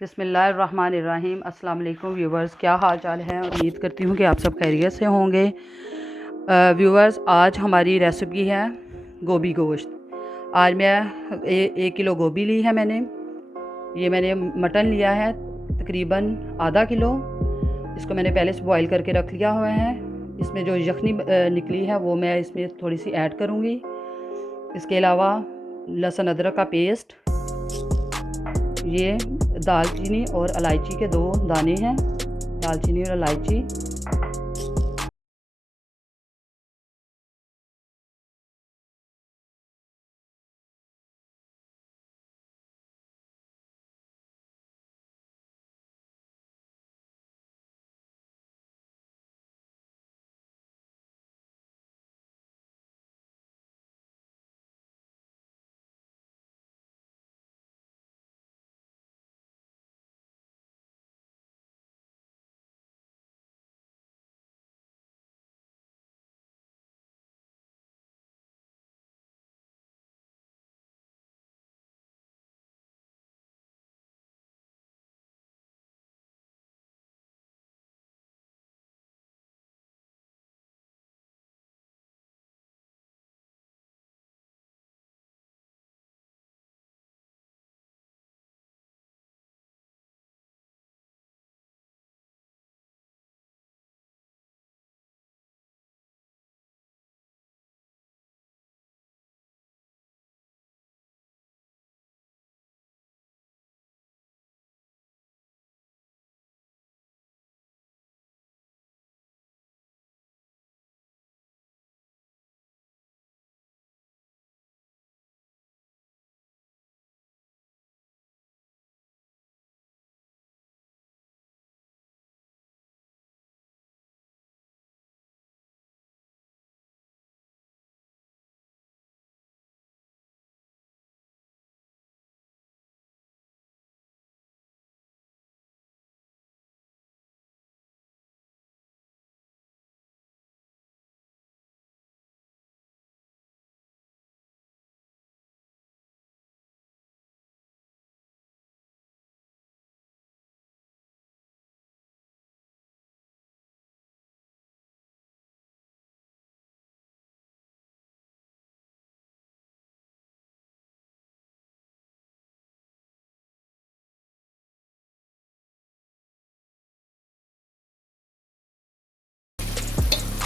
बिस्मिल्लाहिर्रहमानिर्रहीम। अस्सलाम वालेकुम व्यूवर्स, क्या हाल चाल है। उम्मीद करती हूँ कि आप सब खैरियत से होंगे। व्यूवर्स, आज हमारी रेसिपी है गोभी गोश्त। आज मैं 1 किलो गोभी ली है मैंने। ये मैंने मटन लिया है तकरीबन आधा किलो। इसको मैंने पहले से बॉईल करके रख लिया हुआ है। इसमें जो यखनी निकली है वो मैं इसमें थोड़ी सी ऐड करूँगी। इसके अलावा लहसुन अदरक का पेस्ट, ये दालचीनी और इलायची के 2 दाने हैं, दालचीनी और इलायची।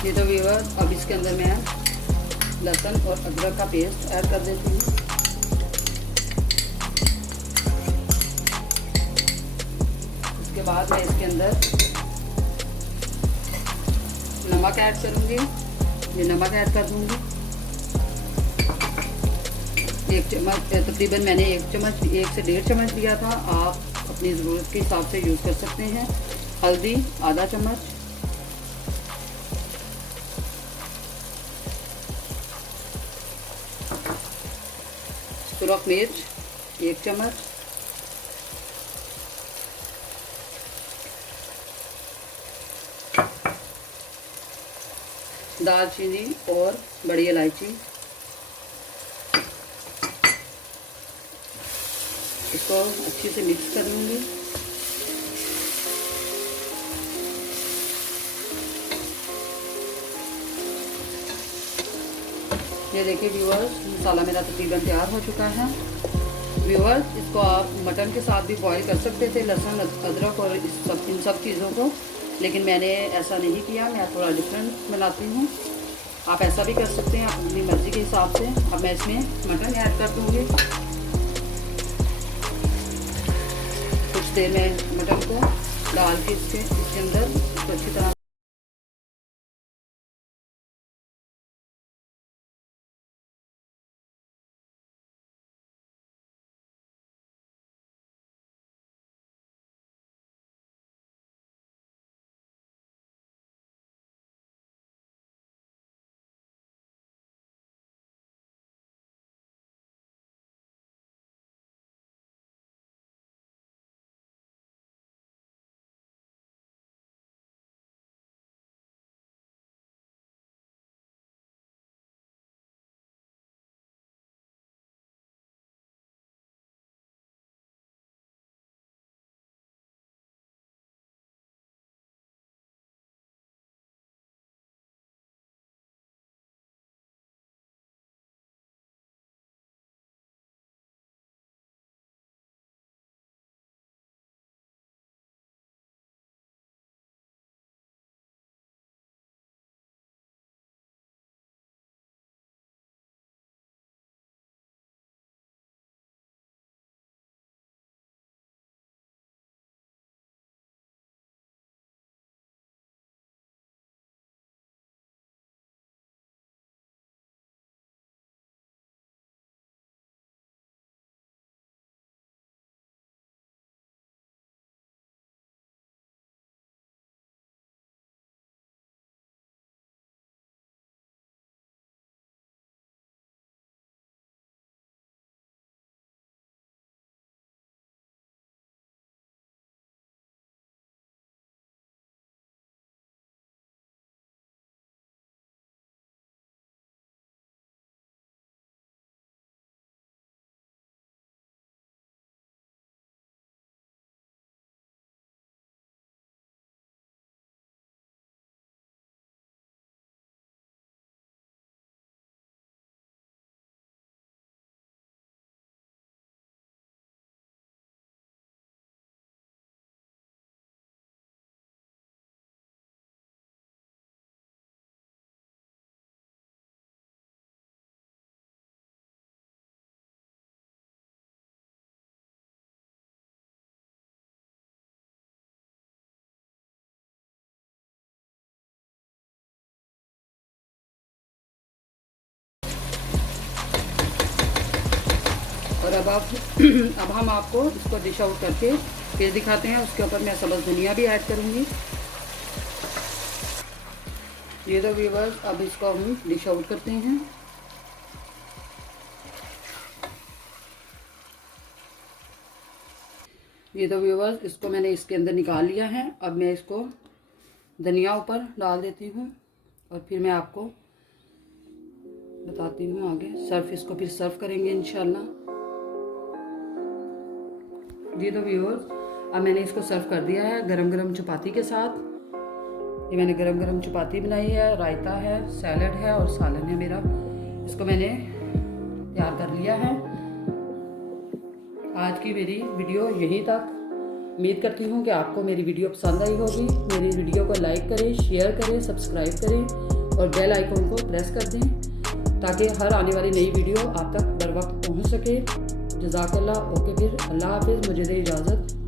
ये तो व्यूअर्स, अब इसके अंदर मैं लहसुन और अदरक का पेस्ट ऐड कर देती हूँ। उसके बाद मैं इसके अंदर नमक ऐड करूँगी। ये नमक ऐड कर दूँगी 1 चम्मच। तकरीबन मैंने 1 चम्मच, 1 से 1.5 चम्मच लिया था। आप अपनी ज़रूरत के हिसाब से यूज़ कर सकते हैं। हल्दी आधा चम्मच, सुरख मिर्च 1 चम्मच, दालचीनी और बड़ी इलायची। इसको अच्छे से मिक्स कर लूँगी। ये देखिए व्यूअर्स, मसाला मेरा तकरीबन तैयार हो चुका है। व्यूअर्स, इसको आप मटन के साथ भी बॉईल कर सकते थे, लहसुन अदरक और इन सब चीज़ों को, लेकिन मैंने ऐसा नहीं किया। मैं थोड़ा डिफरेंट बनाती हूँ। आप ऐसा भी कर सकते हैं अपनी मर्ज़ी के हिसाब से। अब मैं इसमें मटन ऐड कर दूँगी। कुछ देर में मटन को डाल के इसके अंदर इसको अच्छी तरह अब हम आपको इसको डिश आउट करके फिर दिखाते हैं। उसके ऊपर मैं सब्ज़ धनिया भी ऐड करूँगी। ये तो व्यूअर्स, अब इसको हम डिश आउट करते हैं। ये तो व्यूअर्स, इसको मैंने इसके अंदर निकाल लिया है। अब मैं इसको धनिया ऊपर डाल देती हूँ और फिर मैं आपको बताती हूँ आगे इसको फिर सर्व करेंगे इंशाल्लाह। ये तो व्यूअर्स, अब मैंने इसको सर्व कर दिया है गरम गरम चपाती के साथ। ये मैंने गरम गरम चपाती बनाई है, रायता है, सैलड है और सालन है मेरा। इसको मैंने तैयार कर लिया है। आज की मेरी वीडियो यहीं तक। उम्मीद करती हूँ कि आपको मेरी वीडियो पसंद आई होगी। मेरी वीडियो को लाइक करें, शेयर करें, सब्सक्राइब करें और बेल आइकन को प्रेस कर दें ताकि हर आने वाली नई वीडियो आप तक बर वक्त पहुँच सके। जज़ाकल्लाह। ओके, फिर अल्लाह हाफिज़। मुझे दे इजाज़त।